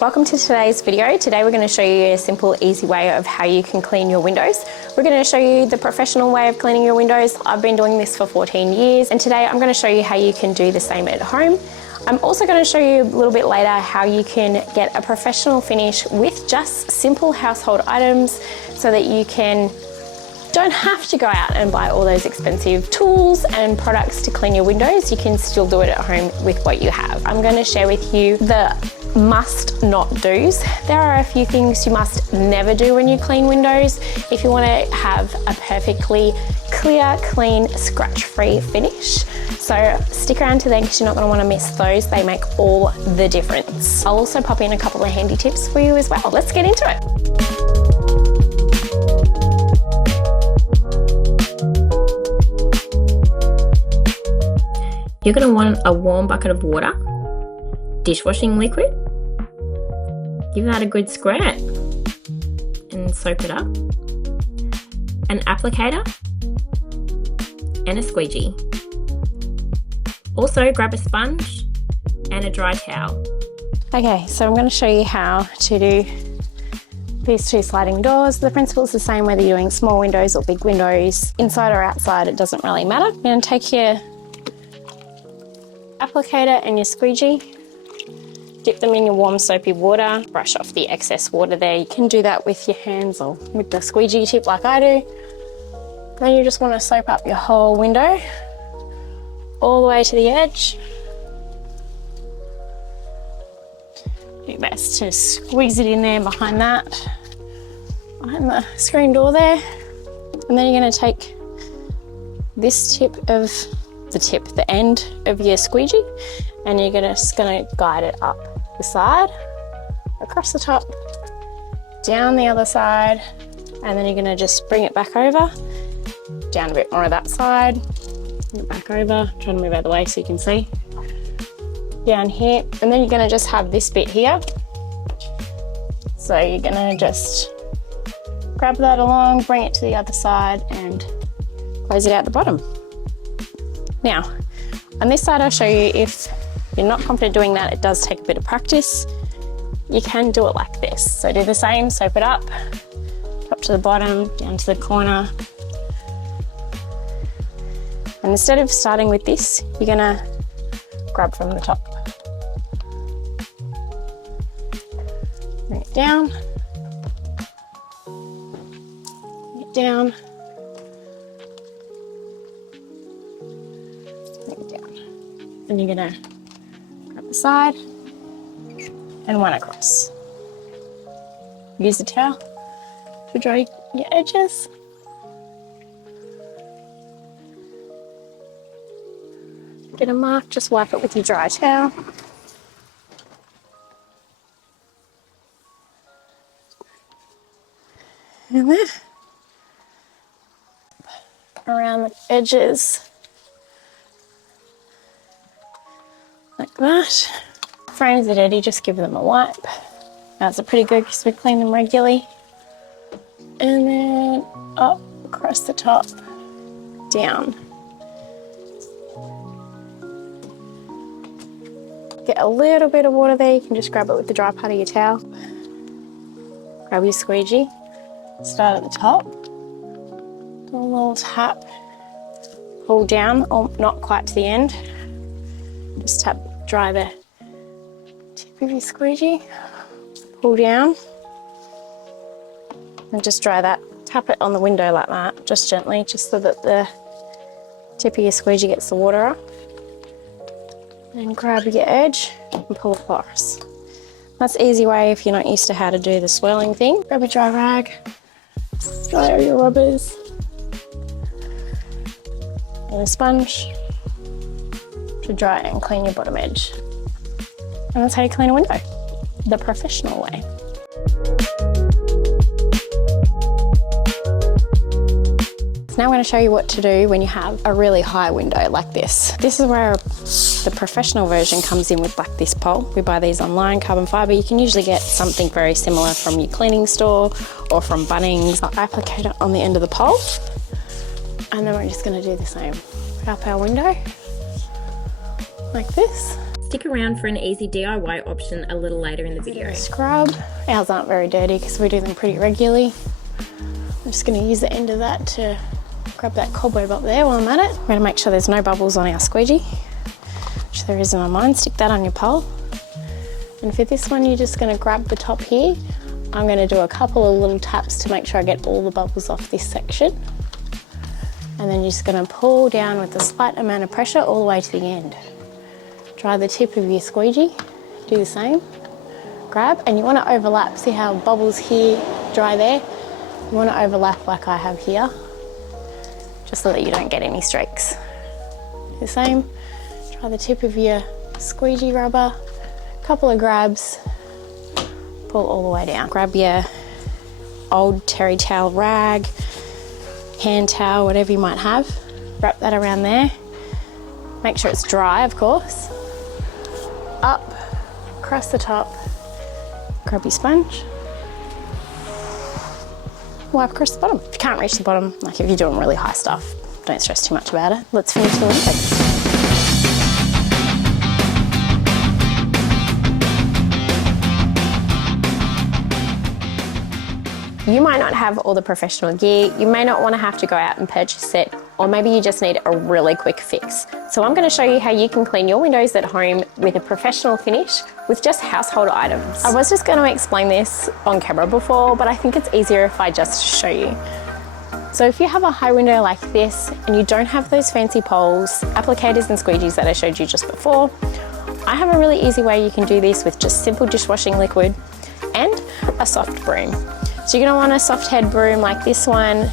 Welcome to today's video. Today we're going to show you a simple, easy way of how you can clean your windows. We're going to show you the professional way of cleaning your windows. I've been doing this for 14 years and today I'm going to show you how you can do the same at home. I'm also going to show you a little bit later how you can get a professional finish with just simple household items so that you don't have to go out and buy all those expensive tools and products to clean your windows. You can still do it at home with what you have. I'm going to share with you the must not do's. There are a few things you must never do when you clean windows if you want to have a perfectly clear, clean, scratch-free finish. So stick around to the end because you're not going to want to miss those. They make all the difference. I'll also pop in a couple of handy tips for you as well. Let's get into it. You're going to want a warm bucket of water, dishwashing liquid, give that a good squirt and soak it up, an applicator and a squeegee. Also grab a sponge and a dry towel. Okay, so I'm going to show you how to do these two sliding doors. The principle is the same whether you're doing small windows or big windows. Inside or outside, it doesn't really matter. You're going to take your applicator and your squeegee, dip them in your warm soapy water, brush off the excess water there. You can do that with your hands or with the squeegee tip like I do. Then you just want to soap up your whole window all the way to the edge. Do your best to squeeze it in there behind the screen door there. And then you're going to take this the end of your squeegee, and you're just going to guide it up the side, across the top, down the other side, and then you're going to just bring it back over, down a bit more of that side, bring it back over, trying to move out of the way so you can see, down here, and then you're going to just have this bit here. So you're going to just grab that along, bring it to the other side, and close it out the bottom. Now, on this side I'll show you, if you're not confident doing that, it does take a bit of practice. You can do it like this. So do the same, soap it up, top to the bottom, down to the corner. And instead of starting with this, you're gonna grab from the top. Bring it down, bring it down, and you're gonna grab the side and one across. Use the towel to dry your edges. Get a mark, just wipe it with your dry towel. And then around the edges. Like that. Frames are dirty, just give them a wipe. That's pretty good because we clean them regularly. And then up across the top, down. Get a little bit of water there, you can just grab it with the dry part of your towel. Grab your squeegee, start at the top, do a little tap, pull down, or not quite to the end. Just tap, dry the tip of your squeegee, pull down, and just dry that. Tap it on the window like that, just gently, just so that the tip of your squeegee gets the water off. And grab your edge and pull across. That's an easy way if you're not used to how to do the swirling thing. Grab a dry rag, dry all your rubbers, and a sponge to dry and clean your bottom edge. And that's how you clean a window, the professional way. So now I'm going to show you what to do when you have a really high window like this. This is where the professional version comes in with like this pole. We buy these online, carbon fibre. You can usually get something very similar from your cleaning store or from Bunnings. I'll applicate it on the end of the pole. And then we're just going to do the same. Put up our window like this. Stick around for an easy DIY option a little later in the video. Scrub. Ours aren't very dirty because we do them pretty regularly. I'm just going to use the end of that to grab that cobweb up there while I'm at it. We're going to make sure there's no bubbles on our squeegee, which there isn't on mine. Stick that on your pole. And for this one, you're just going to grab the top here. I'm going to do a couple of little taps to make sure I get all the bubbles off this section. And then you're just going to pull down with a slight amount of pressure all the way to the end. Dry the tip of your squeegee, do the same. Grab, and you want to overlap. See how bubbles here, dry there? You want to overlap like I have here, just so that you don't get any streaks. Do the same. Dry the tip of your squeegee rubber, couple of grabs, pull all the way down. Grab your old terry towel rag, hand towel, whatever you might have. Wrap that around there. Make sure it's dry, of course. Up, across the top, grab your sponge. Wipe across the bottom. If you can't reach the bottom, like if you're doing really high stuff, don't stress too much about it. Let's finish the window. You might not have all the professional gear, you may not want to have to go out and purchase it, or maybe you just need a really quick fix. So I'm going to show you how you can clean your windows at home with a professional finish with just household items. I was just going to explain this on camera before, but I think it's easier if I just show you. So if you have a high window like this and you don't have those fancy poles, applicators and squeegees that I showed you just before, I have a really easy way you can do this with just simple dishwashing liquid and a soft broom. So you're going to want a soft head broom like this one,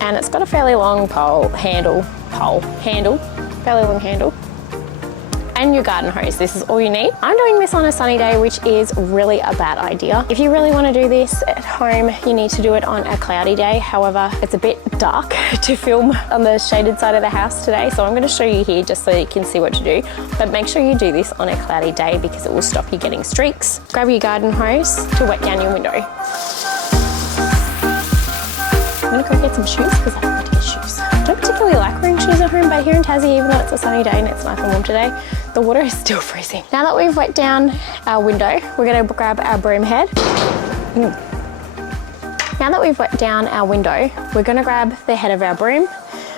and it's got a fairly long fairly long handle, and your garden hose. This is all you need. I'm doing this on a sunny day, which is really a bad idea. If you really want to do this at home, you need to do it on a cloudy day. However, it's a bit dark to film on the shaded side of the house today, so I'm going to show you here just so you can see what to do. But make sure you do this on a cloudy day because it will stop you getting streaks. Grab your garden hose to wet down your window. I'm gonna go get some shoes because I need to get shoes. I don't particularly like wearing shoes at home, but here in Tassie, even though it's a sunny day and it's nice and warm today, the water is still freezing. Now that we've wet down our window, we're gonna grab our broom head. Now that we've wet down our window, we're gonna grab the head of our broom.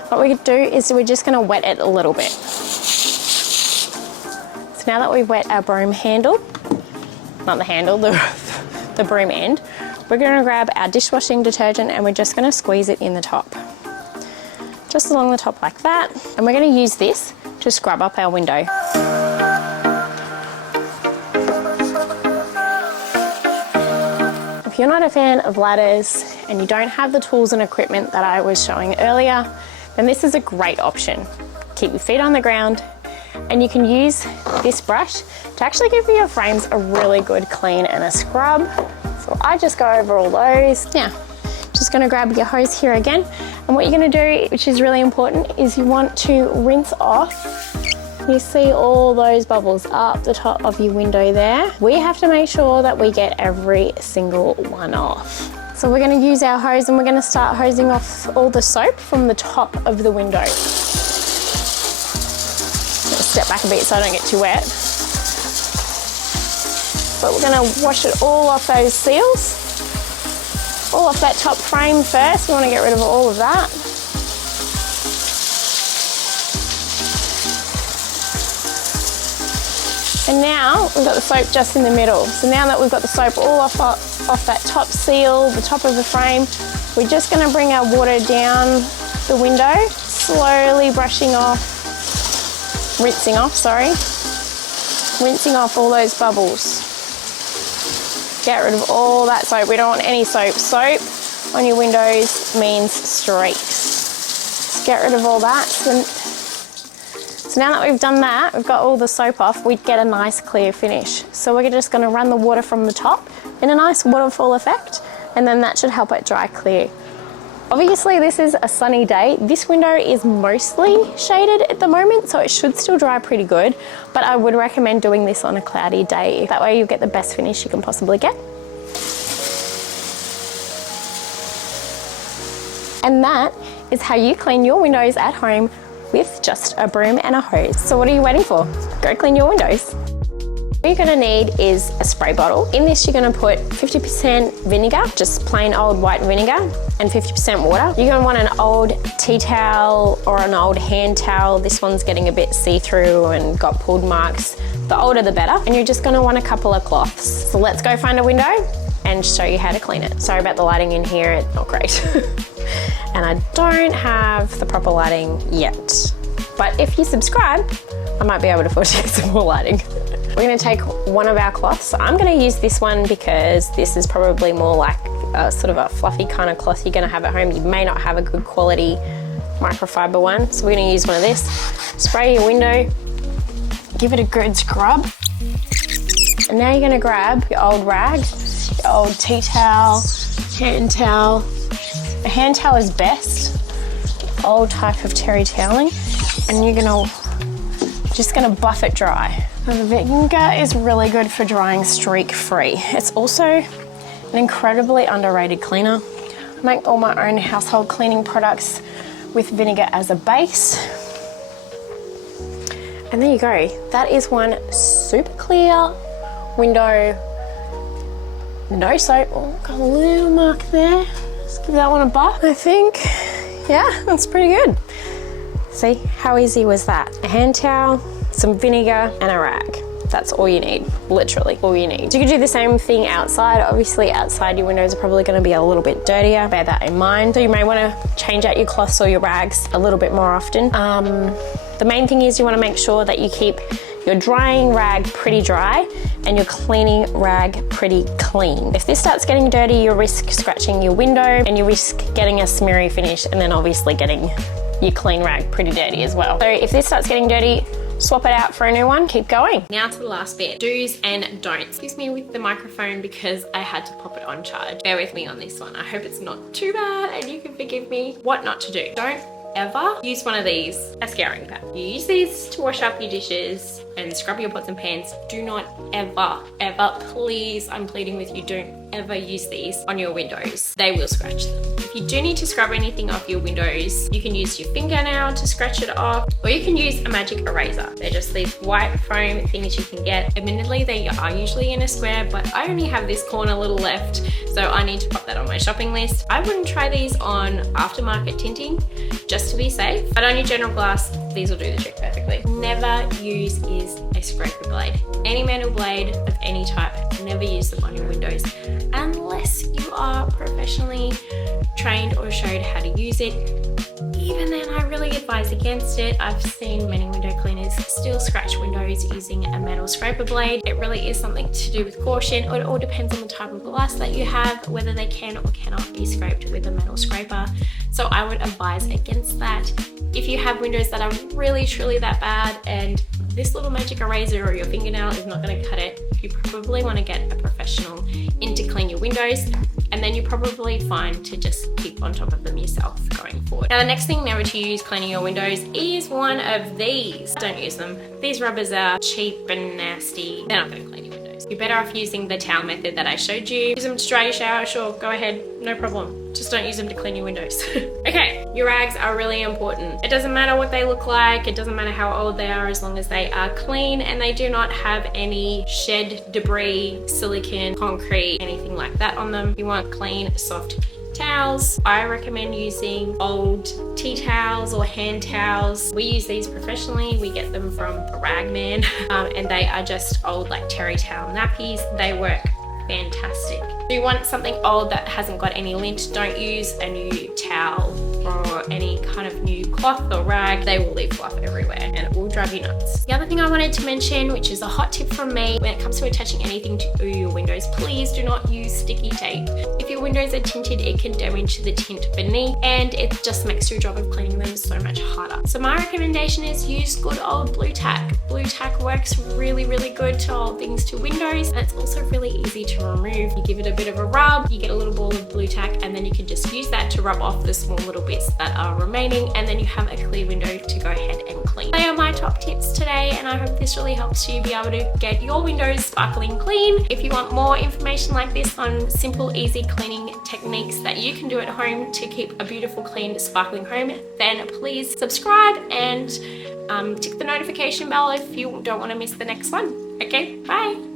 What we do is we're just gonna wet it a little bit. So now that we've wet our broom handle, not the handle, the broom end, we're going to grab our dishwashing detergent and we're just going to squeeze it in the top. Just along the top like that. And we're going to use this to scrub up our window. If you're not a fan of ladders and you don't have the tools and equipment that I was showing earlier, then this is a great option. Keep your feet on the ground, and you can use this brush to actually give your frames a really good clean and a scrub. So I just go over all those. Now, just gonna grab your hose here again. And what you're gonna do, which is really important, is you want to rinse off. You see all those bubbles up the top of your window there. We have to make sure that we get every single one off. So we're gonna use our hose and we're gonna start hosing off all the soap from the top of the window. Step back a bit so I don't get too wet. But we're going to wash it all off those seals, all off that top frame first. We want to get rid of all of that. And now we've got the soap just in the middle. So now that we've got the soap all off that top seal, the top of the frame, we're just going to bring our water down the window, slowly rinsing off all those bubbles. Get rid of all that soap. We don't want any soap. Soap on your windows means streaks. Just get rid of all that. So now that we've done that, we've got all the soap off, we get a nice clear finish. So we're just going to run the water from the top in a nice waterfall effect, and then that should help it dry clear. Obviously this is a sunny day. This window is mostly shaded at the moment, so it should still dry pretty good, but I would recommend doing this on a cloudy day. That way you'll get the best finish you can possibly get. And that is how you clean your windows at home with just a broom and a hose. So what are you waiting for? Go clean your windows. What you're gonna need is a spray bottle. In this, you're gonna put 50% vinegar, just plain old white vinegar, and 50% water. You're gonna want an old tea towel or an old hand towel. This one's getting a bit see-through and got pulled marks. The older the better. And you're just gonna want a couple of cloths. So let's go find a window and show you how to clean it. Sorry about the lighting in here, it's not great. And I don't have the proper lighting yet. But if you subscribe, I might be able to afford to get some more lighting. We're gonna take one of our cloths. I'm gonna use this one because this is probably more like a sort of a fluffy kind of cloth you're gonna have at home. You may not have a good quality microfiber one. So we're gonna use one of this. Spray your window, give it a good scrub. And now you're gonna grab your old rag, your old tea towel, hand towel. A hand towel is best, old type of terry toweling. And you're just gonna buff it dry. The vinegar is really good for drying streak-free. It's also an incredibly underrated cleaner. I make all my own household cleaning products with vinegar as a base. And there you go. That is one super clear window, no soap. Oh, got a little mark there. Let's give that one a buff, I think. Yeah, that's pretty good. See, how easy was that? A hand towel, some vinegar, and a rag. That's all you need, literally all you need. You can do the same thing outside. Obviously outside your windows are probably gonna be a little bit dirtier. Bear that in mind. So you may wanna change out your cloths or your rags a little bit more often. The main thing is you wanna make sure that you keep your drying rag pretty dry and your cleaning rag pretty clean. If this starts getting dirty, you risk scratching your window and you risk getting a smeary finish and then obviously getting your clean rag pretty dirty as well. So if this starts getting dirty, swap it out for a new one, keep going. Now to the last bit, do's and don'ts. Excuse me with the microphone because I had to pop it on charge. Bear with me on this one. I hope it's not too bad and you can forgive me. What not to do. Don't ever use one of these, a scouring pad. You use these to wash up your dishes and scrub your pots and pans. Do not ever, please, I'm pleading with you, don't ever use these on your windows. They will scratch them. If you do need to scrub anything off your windows, you can use your fingernail to scratch it off, or you can use a magic eraser. They're just these white foam things you can get. Admittedly, they are usually in a square, but I only have this corner little left, so I need to pop that on my shopping list. I wouldn't try these on aftermarket tinting, just to be safe, but on your general glass, these will do the trick perfectly. Never use is a scraper blade. Any metal blade of any type, never use them on your windows unless you are professionally trained or showed how to use it. Even then, I really advise against it. I've seen many window cleaners still scratch windows using a metal scraper blade. It really is something to do with caution. It all depends on the type of glass that you have, whether they can or cannot be scraped with a metal scraper. So I would advise against that. If you have windows that are really truly that bad and this little magic eraser or your fingernail is not going to cut it, you probably want to get a professional in to clean your windows, and then you're probably fine to just keep on top of them yourself going forward. Now the next thing never to use cleaning your windows is one of these. Don't use them. These rubbers are cheap and nasty. They're not going to clean your windows. You're better off using the towel method that I showed you. Use them to dry your shower, sure, go ahead, no problem. Just don't use them to clean your windows. Okay, your rags are really important. It doesn't matter what they look like, it doesn't matter how old they are, as long as they are clean and they do not have any shed debris, silicone, concrete, anything like that on them. You want clean, soft towels. I recommend using old tea towels or hand towels. We use these professionally. We get them from the Ragman and they are just old like terry towel nappies. They work fantastic. If you want something old that hasn't got any lint, don't use a new towel or any kind of new cloth or rag. They will leave fluff everywhere and it will drive you nuts. The other thing I wanted to mention, which is a hot tip from me, when it comes to attaching anything to your windows, please do not use sticky tape. If your windows are tinted, it can damage the tint beneath and it just makes your job of cleaning them so much harder. So my recommendation is use good old blue tack. Blue tack works really, really good to hold things to windows, and it's also really easy to remove. You give it a bit of a rub, you get a little ball of blue tack, and then you can just use that to rub off the small little bits that are remaining, and then you have a clear window to go ahead and clean. They are my top tips today, and I hope this really helps you be able to get your windows sparkling clean. If you want more information like this on simple, easy cleaning techniques that you can do at home to keep a beautiful, clean, sparkling home, then please subscribe and tick the notification bell if you don't want to miss the next one. Okay, bye.